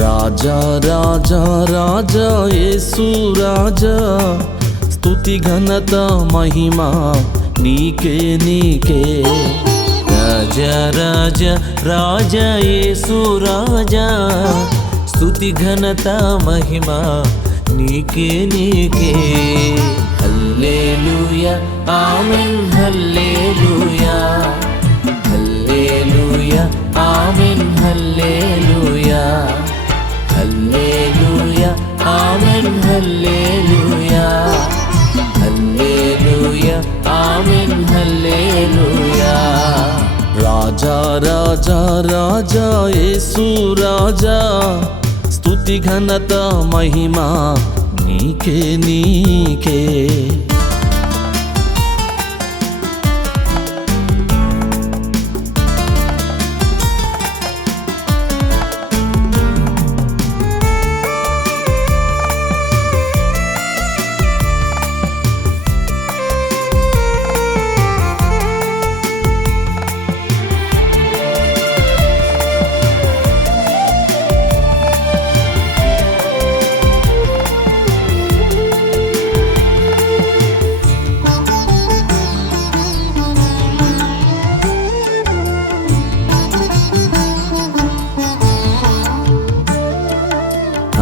రాజా రాజా రాజా యేసు రాజా, స్తుతి ఘనత మహిమ నీకే నీకే. రాజా రాజా రాజా యేసు రాజా, స్తుతి ఘనత మహిమ నీకే నీకే. హల్లెలూయా ఆమేన్ హల్లెలూయా, హల్లెలూయా ఆమేన్ హల్లెలూయా, హల్లెలూయా ఆమేన్ హల్లెలూయా, హల్లెలూయా ఆమేన్ హల్లెలూయా. రాజా రాజా రాజా యేసు రాజా, స్తుతి ఘనత మహిమ నీకే నీకే.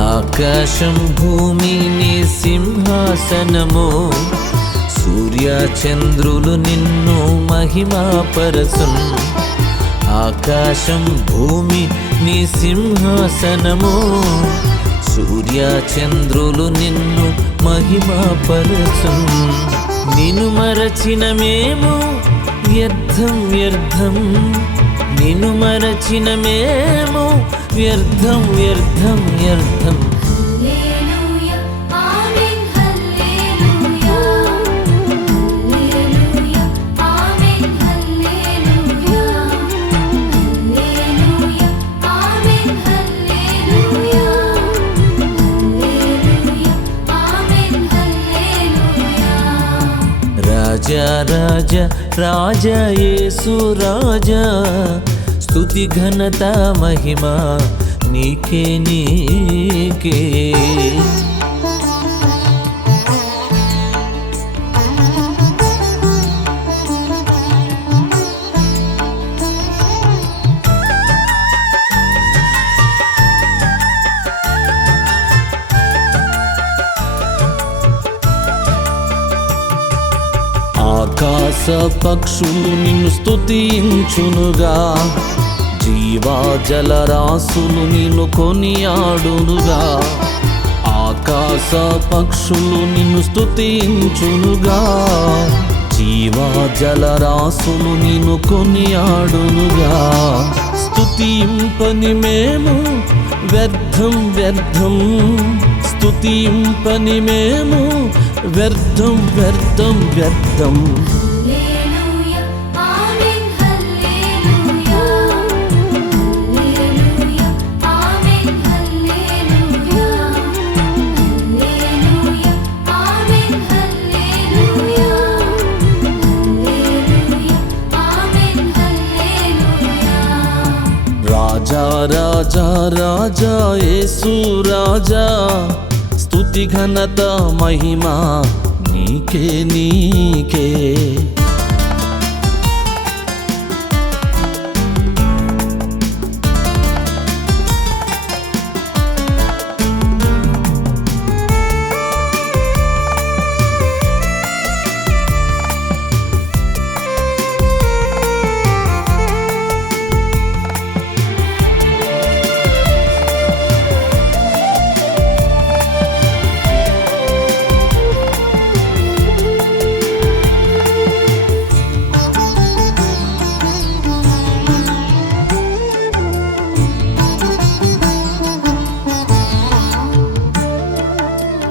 ఆకాశం భూమి నీ సింహాసనము, సూర్య చంద్రులు నిన్ను మహిమపరచున్. ఆకాశం భూమి నీ సింహాసనము, సూర్య చంద్రులు నిన్ను మహిమపరచున్. నిన్ను మరచిన మేము వ్యర్థం వ్యర్థం, నిన్ను మరచిన మేము వ్యర్థం వ్యర్థం వ్యర్థం. హల్లెలూయా ఆమేన్ హల్లెలూయా, హల్లెలూయా ఆమేన్ హల్లెలూయా, హల్లెలూయా ఆమేన్ హల్లెలూయా, హల్లెలూయా ఆమేన్ హల్లెలూయా. రాజా రాజా రాజా యేసు రాజా, స్తుతి ఘనత మహిమ నీకే నీకే. ఆకాశ పక్షులు నిన్ను స్తుతించునుగా, జీవా జలరాశులు నిన్ను కొనియాడునుగా. ఆకాశ పక్షులు నిన్ను స్తుతించునుగా, జీవా జలరాశులు నిన్ను కొనియాడునుగా. స్తుతింపని మేము వ్యర్థం వ్యర్థం, స్తుతింపని మేము వ్యర్థం వ్యర్థం వ్యర్థం. హల్లెలూయా ఆమేన్ హల్లెలూయా, హల్లెలూయా ఆమేన్ హల్లెలూయా, హల్లెలూయా ఆమేన్ హల్లెలూయా, హల్లెలూయా రాజా రాజా రాజా యేసు రాజా స్తుతి ఘనత మహిమ నీకే నీకే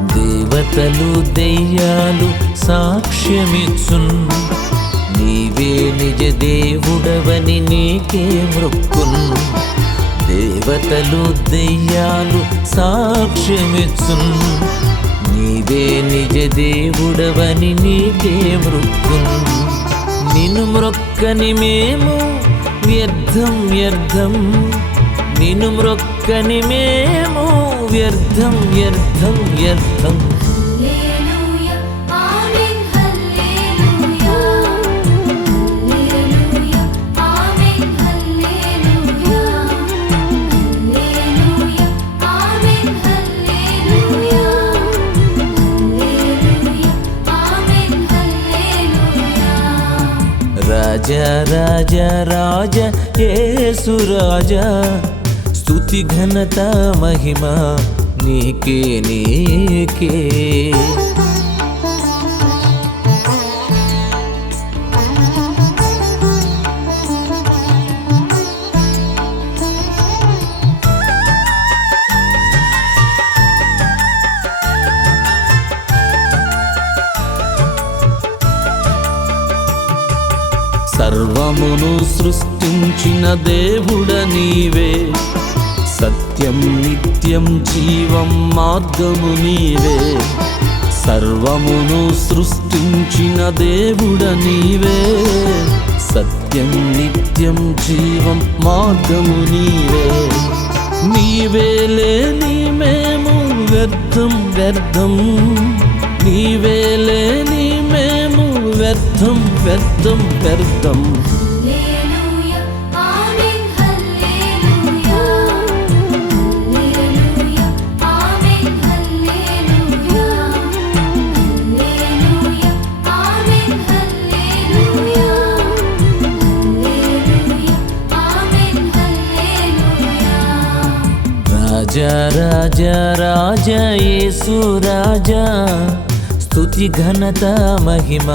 దేవతలు దెయ్యాలు సాక్ష్యమిచ్చున్ నీవే నిజ దేవుడవని నీకే మృక్కున్ దేవతలు దెయ్యాలు సాక్ష్యమిచ్చున్ నీవే నిజ దేవుడవని నీకే మృక్కున్ నిన్ను మ్రొక్కని మేము వ్యర్థం వ్యర్థం నిన్ను మ్రొక్కని మేము వ్యర్థం వ్యర్థం వ్యర్థం హల్లెలూయా ఆమేన్ హల్లెలూయా హల్లెలూయా ఆమేన్ హల్లెలూయా హల్లెలూయా ఆమేన్ హల్లెలూయా హల్లెలూయా ఆమేన్ హల్లెలూయా రాజా రాజా రాజా యేసు రాజా స్తుతి ఘనత మహిమ నీకే నీకే సర్వమును సృష్టించిన దేవుడ నీవే సత్యం నిత్యం జీవం మార్గము నీవే సర్వమును సృష్టించిన దేవుడ నీవే సత్యం నిత్యం జీవం మార్గము నీవే నీవే లేని మేము వ్యర్థం వ్యర్థం నీవే లేని మేము వ్యర్థం వ్యర్థం వ్యర్థం హల్లెలూయా ఆమేన్ హల్లెలూయా హల్లెలూయా ఆమేన్ హల్లెలూయా హల్లెలూయా ఆమేన్ హల్లెలూయా హల్లెలూయా ఆమేన్ హల్లెలూయా రాజా రాజా రాజా యేసు రాజా స్తుతి ఘనత మహిమ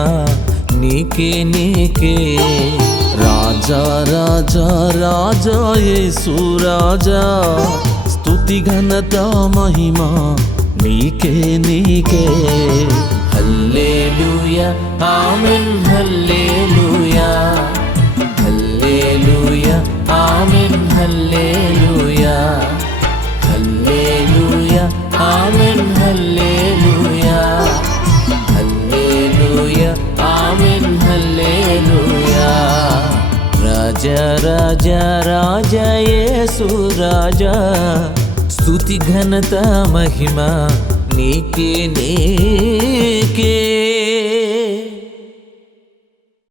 నీకే నీకే రాజా రాజా రాజా యేసు రాజా స్తుతి ఘనత మహిమ నీకే నీకే హల్లెలూయా ఆమేన్ హల్లెలూయా హల్లెలూయా ఆమేన్ హల్లెలూయా హల్లెలూయా ఆమేన్ హల్లెలూయా హల్లెలూయా ఆమేన్ హల్లెలూయా రాజా రాజా రాజా యేసు రాజా స్తుతి ఘనత మహిమ నీకే నీకే